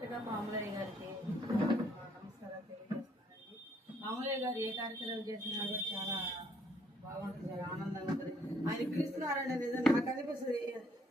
మొదటగా మామూలయ్య గారికి నమస్కారాలు తెలియజేస్తున్నానండి. మామూలయ్య గారు ఏ కార్యక్రమం చేసినా కూడా చాలా బాగుంటుంది చాలా ఆనందంగా ఉంటుంది. ఆయన పిలుస్తున్నారండి నిజం నాకు అనిపిస్తుంది.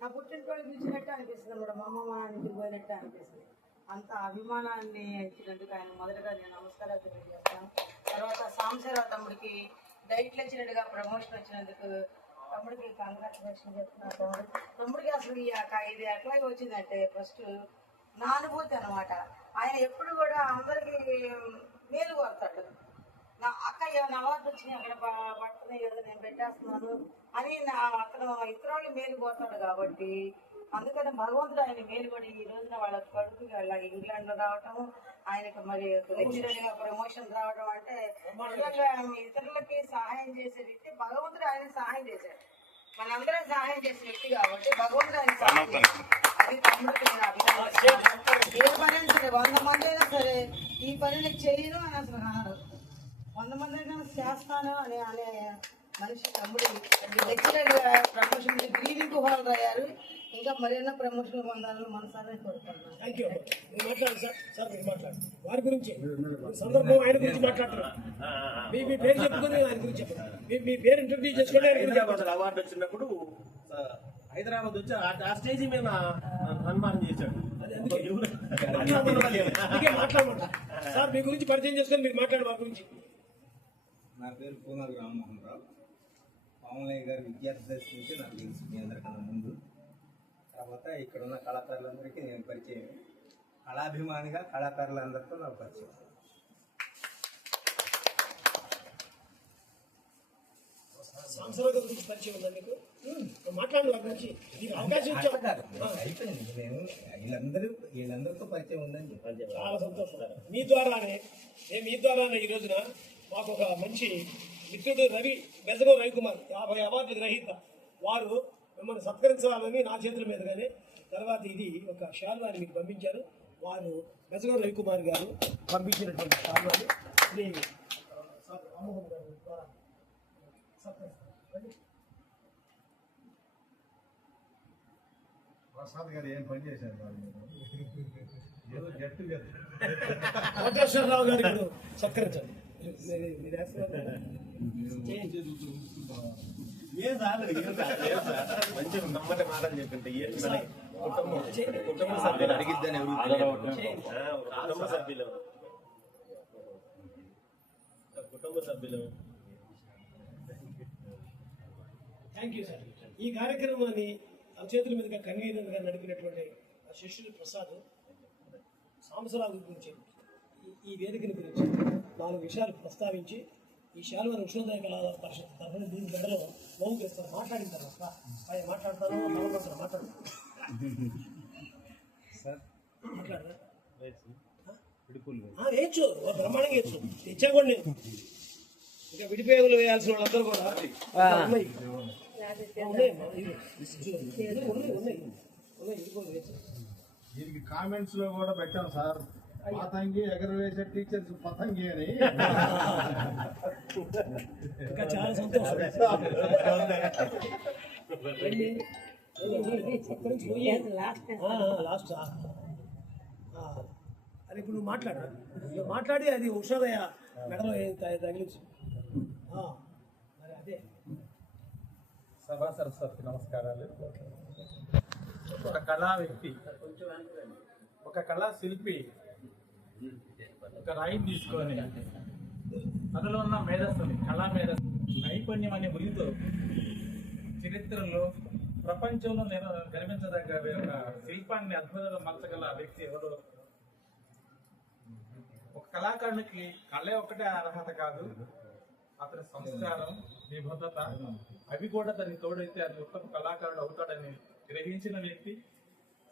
నా పుట్టినరోజు పిలిచినట్టు అనిపిస్తుంది కూడా మా అమ్మ నాన్న పిలిపోయినట్టు అనిపిస్తుంది. అంత అభిమానాన్ని ఇచ్చినందుకు ఆయన మొదటగా నేను నమస్కారాలు తెలియజేస్తాను. తర్వాత సాంబశివరావు తమ్ముడికి డైట్ ఇచ్చినట్టుగా ప్రమోషన్ వచ్చినందుకు తమ్ముడికి కాంగ్రాచులేషన్ చెప్తున్నాను. తమ్ముడు తమ్ముడికి అసలు ఈ యొక్క ఇది ఎట్లాగే వచ్చిందంటే ఫస్ట్ నా అనుభూతి అనమాట ఆయన ఎప్పుడు కూడా అందరికీ మేలు కోరుతాడు. నా అక్క ఏమైనా అవార్డు వచ్చినాయి అక్కడ పడుతున్నాయి కదా నేను పెట్టేస్తున్నాను అని నా అతను ఇతరులు మేలు కోరుతాడు కాబట్టి అందుకని భగవంతుడు ఆయన మేలుపడి ఈ రోజున వాళ్ళ కడుపుకి వాళ్ళ ఇంగ్లాండ్లో రావటం ఆయనకు మరి లెక్చరర్గా ప్రమోషన్ రావడం అంటే ఇతరులకి సహాయం చేసే వ్యక్తి భగవంతుడు ఆయన సహాయం చేశాడు. మనందరం సహాయం చేసే వ్యక్తి కాబట్టి భగవంతుడు ఆయన సహాయం చేశాడు. అది తమ్ముడికి నేను ఏ పని అయినా సరే వంద మంది అయినా సరే ఈ పని నేను చేయను అని అసలు రాడు వంద మంది అయినా చేస్తాను అని అనే మనిషి తమ్ముడు లెక్చరర్ ప్రమోషన్ గ్రీవింగ్ హోల్డర్ అయ్యారు ఇంకా మరెన్నో ప్రమోషన్ పొందాలని మనసారా కోరుకుంటున్నాను థ్యాంక్ యూ వారి గురించి సందర్భం ఆయన గురించి మాట్లాడతారు మీ మీ పేరు చెప్పుకొని ఆయన గురించి చెప్పండి. మీ మీ పేరు ఇంటర్వ్యూ చేసుకోండి. అవార్డు వచ్చినప్పుడు హైదరాబాద్ వచ్చి ఆ- స్టేజ్ మీద సన్మానం చేశాడు. మాట్లాడమంటారు సార్ మీ గురించి పరిచయం చేసుకొని మీరు మాట్లాడు వారి గురించి. నా పేరు పూనర్ రామ్మోహన్ రావు. పాములయ్య గారి విద్యార్థి దశ నుంచి నాకు తెలుసు మీ అందరికన్నా ముందు. తర్వాత ఇక్కడ ఉన్న కళాకారులందరికీ నేను పరిచయం. కళాభిమానిగా కళాకారులందరితో నాకు పరిచయం. సంవత్సరాల గురించి పరిచయం ఉందా మీకు? వారి అవకాశం అయిపోయింది. నేను వీళ్ళందరూ వీళ్ళందరితో పరిచయం ఉందని చెప్పాను చాలా సంతోషం. మీ ద్వారానే నేను మీ ద్వారానే ఈ రోజున మాకు ఒక మంచి మిత్రుడు రవి బెజగో రవికుమార్ యాభై అవార్డుల గ్రహీత. వారు మిమ్మల్ని సత్కరించాలని నా చేతుల మీదుగానే తర్వాత ఇది ఒక శాల్వాని మీకు పంపించారు. వారు బెజగో రవికుమార్ గారు పంపించినటువంటి శాల్వాని. శ్రీ గారు ద్వారా సత్కరిస్తారు. ప్రసాద్ గారు ఏం పని చేశారు ఏదో గట్టి గారు సత్కరించండి. ఏం సార్ మంచి నమ్మటి మాటలు చెప్పింటే ఏంటి మరి? కుటుంబం. కుటుంబ సభ్యులు. అడిగిద్దని ఎవరు చేయండి. ఆ, ఒక కుటుంబ సభ్యులు. ఒక కుటుంబ సభ్యులు. థ్యాంక్ యూ సార్ ఈ కార్యక్రమాన్ని చేతుల మీదుగా కన్వీనర్గా నడిపినటువంటి ఆ శిష్యుడు ప్రసాద్ సాంబసరావు గురించి ఈ- ఈ వేదికని గురించి నాలుగు విషయాలు ప్రస్తావించి ఈ శాలువని ఉష్ణోదయ కళా పరిషత్ తరఫున దీని గడలో మౌగిస్తారు మాట్లాడిన తర్వాత ఆయన మాట్లాడతాను నమ్మకం మాట్లాడు సార్ మాట్లాడరా? పిడుపులు ఆ, వేయచ్చు బ్రహ్మాండంగా వేయచ్చు ఇచ్చా కూడా నేను. ఇంకా విడిపోయేలు వేయాల్సిన వాళ్ళందరూ కూడా. దీనికి కామెంట్స్లో కూడా పెట్టాం సార్. పతంగి ఎగరవేసే టీచర్స్ పతంగి అని. ఇంకా చాలా సంతోషం. లాస్ట్ అది ఇప్పుడు నువ్వు మాట్లాడు. మాట్లాడి అది ఉషోదయ మెడలో తగిలించు సభా సరస్వతి నమస్కారాలు. ఒక కళా వ్యక్తి ఒక కళా శిల్పి ఒక రాయిని తీసుకొని అందులో ఉన్న మేధస్సుని కళా మేధస్సు నైపుణ్యం అనే ఉరితో చరిత్రలో ప్రపంచంలో నేను గర్వించదగ్గ ఒక శిల్పాన్ని అద్భుతంగా మలచగల వ్యక్తి ఎవరు? ఒక కళాకారునికి కళే ఒకటే అర్హత కాదు. అతని సంస్కారం నిబద్ధత అవి కూడా దానికి తోడైతే అది ఉత్తమ కళాకారుడు అవుతాడని గ్రహించిన వ్యక్తి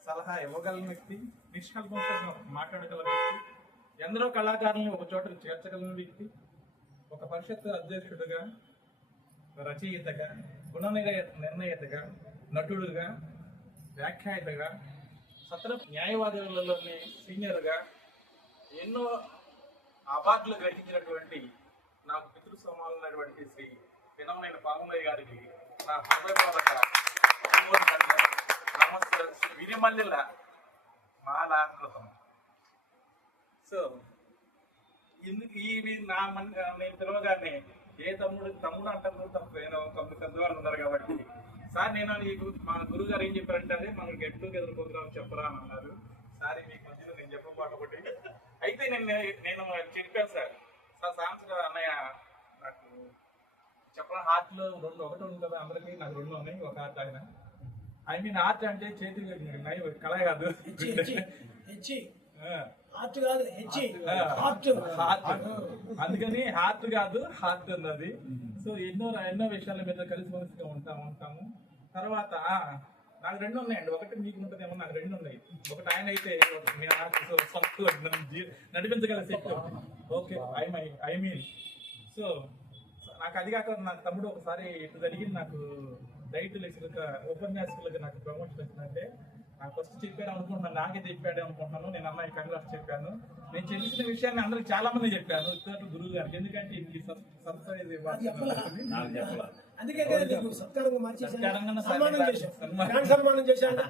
సలహా ఇవ్వగల వ్యక్తి నిష్కల్పంగా మాట్లాడగల వ్యక్తి ఎందరో కళాకారులను ఒక చోట చేర్చగలిగిన వ్యక్తి ఒక పరిషత్ అధ్యక్షుడిగా రచయితగా గుణ నిర్ణయ నిర్ణయతగా నటుడుగా వ్యాఖ్యాతగా సత్ర న్యాయవాదులలోని సీనియర్గా ఎన్నో అవార్డులు గ్రహించినటువంటి నాకు పితృ సమానమైనటువంటి శ్రీ వినమైన పాములయ్య గారికి నా హృదయపూర్వక నమస్తే. శ్రీ విరిమల్లెల మాలాకృతం సో ఎందుకు ఇవి నా మన నేను పిలవగానే ఏ తమ్ముడు తమ్ముడు అంటారు తప్పు ఏదో తమ్ముడు పెద్దవాళ్ళు ఉన్నారు కాబట్టి. సార్ నేను నీకు మా గురువు గారు ఏం చెప్పారంటే అదే మనకి గెట్ టుగెదర్ ప్రోగ్రామ్ చెప్పరా అని అన్నారు. సార్ మీకు మధ్యలో నేను చెప్పబోట ఒకటి అయితే నేను నేను చెప్పాను సార్. సార్ సాంస్కృతిక అన్నయ్య నాకు చెప్పడం హార్ట్లో రెండు ఒకటి ఉంది కదా అందరికీ నాకు రెండు ఉన్నాయి ఒక హార్ట్ ఆయన. ఐ మీన్ ఆర్ట్ అంటే చేతి నై కళ కాదు. ఆర్ట్ కాదు. హార్ట్ హార్ట్ అందుకని హార్ట్ కాదు హార్ట్ ఉన్నది. సో ఎన్నో ఎన్నో విషయాల మీద కలిసి మనిషిగా ఉంటాం ఉంటాము. తర్వాత నాకు రెండు ఉన్నాయండి. ఒకటి మీకు ఉంటుందేమో నాకు రెండు ఉన్నాయి. ఒకటి ఆయన అయితే నడిపించగల శక్తి okay I my I mean. So నాకు అది కాక నాకు తమ్ముడు ఒకసారి ఇటు జరిగింది. నాకు డైట్ లెక్చర్గా ఉపన్యాసకులుగా నాకు ప్రమోషన్ వచ్చిందంటే నాకు ఫస్ట్ చెప్పాను అనుకుంటున్నాను. నాకే చెప్పాడు అనుకుంటున్నాను. నేను అమ్మాయి కంగ్రాట్స్ చెప్పాను. నేను తెలిసిన విషయాన్ని అందరికి చాలా మంది చెప్పాను ఇద్దరు గురువు గారికి. ఎందుకంటే ఇది నాకు చెప్పాలి. అందుకే సత్కారంగా సన్మానం సన్మానం. చేశాను.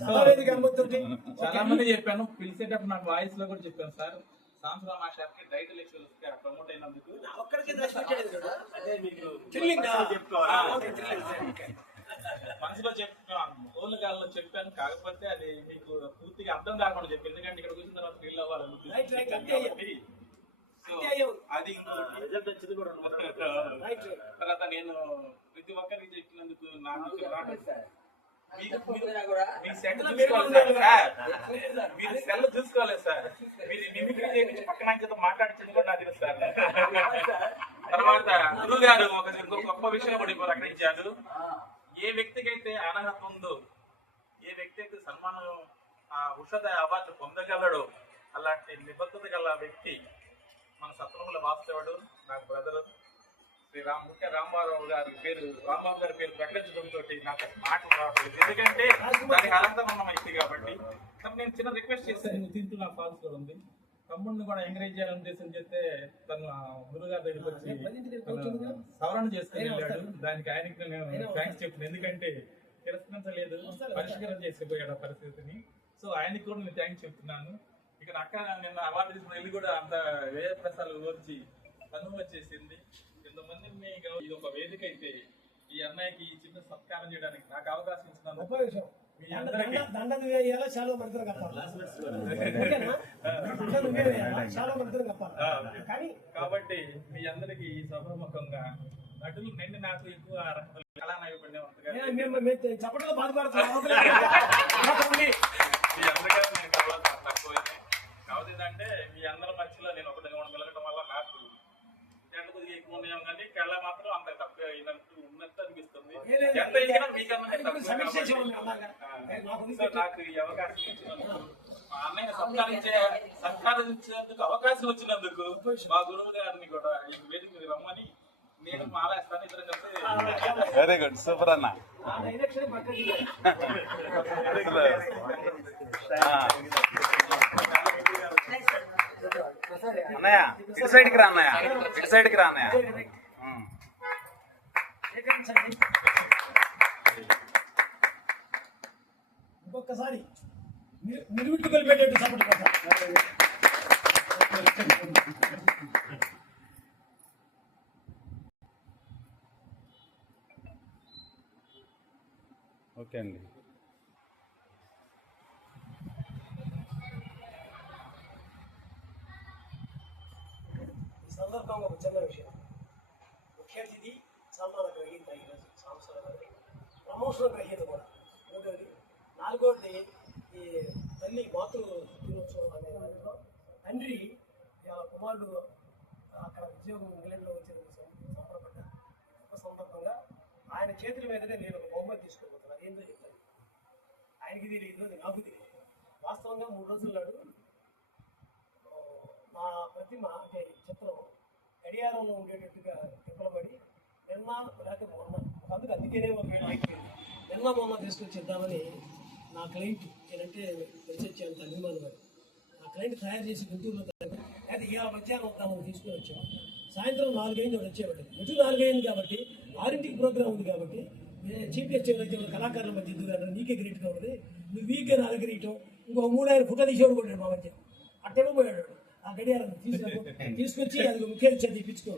సభావేదిక చాలా మంది చెప్పాను. పిలిచేటప్పుడు నాకు వాయిస్లో కూడా చెప్పాను సార్ ప్రమోట్ అయినందుకు ఒక్కడికి దశ పెట్టాడు కదా. అదే మీకు థ్రిల్లింగ్ మనసులో చెప్పుకోవాలా? చెప్పాను కాల్లో చెప్పాను. కాకపోతే అది మీకు పూర్తిగా అర్థం కాకుండా చెప్పి ఎందుకంటే ఇక్కడ కూర్చున్న తర్వాత ఫీల్ అవ్వాలని అది తర్వాత నేను ప్రతి ఒక్కరికి చెప్పినందుకు నాకు మీరు సెల్ చూసుకోవాలి సార్. మీరు మిమిక్రీ చేయించి పక్కన చేత మాట్లాడించింది కూడా నాకు తెలుసు సార్. తర్వాత గురువు గారు ఒక గొప్ప విషయం కూడా ఇంకో ప్రకటించారు ఏ వ్యక్తికి అయితే అర్హత ఉందో ఏ వ్యక్తి అయితే సన్మానం ఆ ఉషధ అవార్డు పొందగలడో అలాంటి నిబద్ధత గల వ్యక్తి మన సత్రముల వాస్తవుడు నా బ్రదర్ శ్రీ రామ్ ముఖ్య రామారావు గారి పేరు రాంబాబు గారి పేరు ప్రకటించడంతో నాకు మాటలు రావట్లేదు. ఎందుకంటే దానికి అర్హత ఉన్న వ్యక్తి కాబట్టి. కానీ నేను చిన్న రిక్వెస్ట్ చేశాను తింటూ నా ఫాల్స్ ఉంది. తమ్ముడిని కూడా ఎంకరేజ్ చేయాలని ఉద్దేశం చేస్తే తను గురుగారి దగ్గరికి వచ్చి సవరణ చేసుకుని వెళ్ళాడు. దానికి ఆయనకి నేను థ్యాంక్స్ చెప్తున్నాను ఎందుకంటే తిరస్కరించలేదు. పరిష్కారం చేసుకుపోయాడు ఆ పరిస్థితిని. సో ఆయనకి కూడా నేను థ్యాంక్స్ చెప్తున్నాను. ఇక అక్క నిన్న అవార్డు తీసుకుని వెళ్ళి కూడా అంత వ్యయ ప్రసాలు ఓర్చి తను వచ్చేసింది ఇంతమంది ఇది ఒక వేదిక అయితే ఈ అన్నయ్యకి ఈ చిన్న సత్కారం చేయడానికి నాకు అవకాశం మీ అందరికీ. దండ- వేయాలా? చాలా కప్పాలి? కానీ కాబట్టి మీ అందరికి ఈ సభాముఖంగా నటులు నిన్న నాకు ఎక్కువ అర్హత లేదు. కళా చెప్పడంలో బాధపడుతున్నాం మీ అందరికీ నేను చాలా తక్కువైంది ఏంటంటే మీ అందరి మధ్యలో నేను ఒకటి వెలగడం వల్ల నాకు ఎంత కొద్దిగా ఎక్కువ ఉన్నాయం కానీ మాత్రం అంత తక్కువ అయినట్టు ఉన్నట్టు అనిపిస్తుంది. ఎంత మీకన్నా నాకు ఈ అవకాశం ఇచ్చినందుకు మా అన్నయ్య సత్కరించే సత్కరించేందుకు అవకాశం వచ్చినందుకు మా గురువు గారిని కూడా ఈ వేదిక మీద రమ్మని నేను మాలేస్తాను ఇద్దరు కలిసి వెరీ గుడ్ సూపర్ అన్న ఆ. అన్నయ్య ఇటు సైడ్కి రా అన్నయ్య. ఇటు సైడ్కి రా అన్నయ్య. ఉమ్. సేకరించండి ఇంకొకసారి నిలువుట్టుకొని పెట్టేట్టు సపోర్ట్ ఓకే అండి. నిజమైన విషయం. ముఖ్య అతిథి సన్మాన గ్రహీత ఈరోజు సంవత్సరం ప్రమోషన్ గ్రహీత కూడా మూడోది నాలుగవది ఈ తల్లి మాతృ దినోత్సవం అనే దాంట్లో తండ్రి కుమారుడు అక్కడ ఉద్యోగం ఇంగ్లాండ్లో వచ్చిన సంబరపడ్డ గొప్ప సందర్భంగా ఆయన చేతుల మీదనే నేను ఒక బహుమతి తీసుకోబోతున్నాను ఏందో చెప్తాను. ఆయనకి తెలియదు నాకు తెలియదు. వాస్తవంగా మూడు రోజుల నాడు మా ప్రతిమ అంటే చిత్రం గడియారంలో ఉండేటట్టుగా తిప్పలబడి నిన్న లేకపోతే మొన్న అందుకు అందుకేనే ఒక నిన్న మొన్న తీసుకొచ్చిద్దామని నా క్లయింట్ నేనంటే వచ్చేంత అభిమానం గారు ఆ క్లయింట్ తయారు చేసి గుంటూరులో తయారు అయితే ఇవాళ మధ్యాహ్నం వద్దామని తీసుకొని వచ్చాం సాయంత్రం నాలుగైంది వాడు వచ్చేవాడు ఎటు నాలుగైంది కాబట్టి ఆరింటికి ప్రోగ్రామ్ ఉంది కాబట్టి చీఫ్ గెస్ట్ ఎవరైతే కళాకారుల మధ్య ఎందుకు నీకే గ్రేట్ కావాలి నువ్వు వీక్గా నా దగ్గర ఇంకో మూడు ఆయన ఫోటో తీసేవాడు కూడా మా మధ్య. అట్టడం పోయాడు ఆ గడియారం తీసుకు తీసుకొచ్చి అది ముఖ్యం చదివించుకో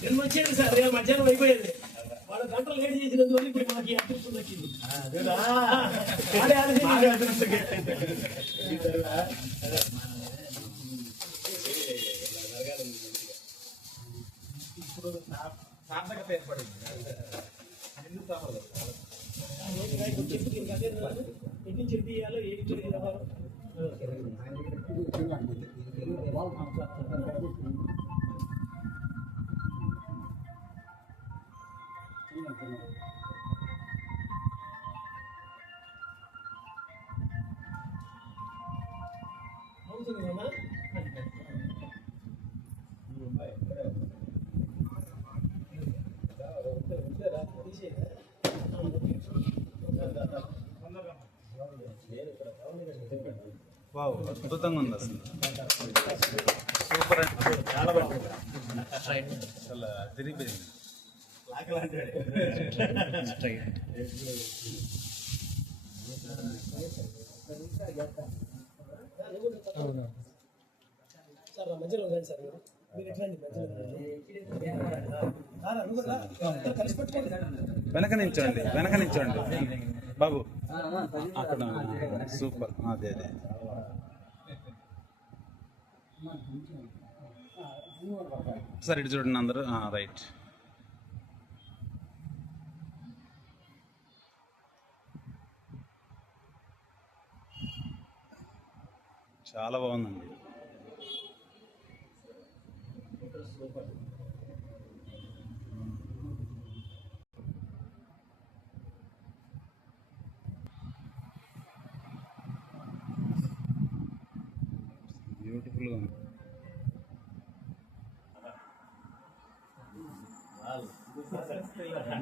నేను వచ్చేది సార్ రేపు మధ్యాహ్నం అయిపోయేది. వాళ్ళ గంటలు లేట్ చేసినందువల్ల ఇప్పుడు మాకు అదృష్టం వచ్చింది. ఇప్పుడు సార్థకత ఏర్పడింది ఎన్ని చెప్పి ఇవ్వాలో ఏం తెలియదు వావ్ అద్భుతంగా ఉంది అసలు. సూపర్ అండి చాలా బాగుంది అసలు తిరిగిపోయింది సార్ మధ్యలో ఉండండి సార్ మీరు వెనక నించండి వెనక నించండి బాబు. అక్కడ సూపర్. అదే అదే. సరే ఇటు చూడండి అందరూ. రైట్. చాలా బాగుందండి. సూపర్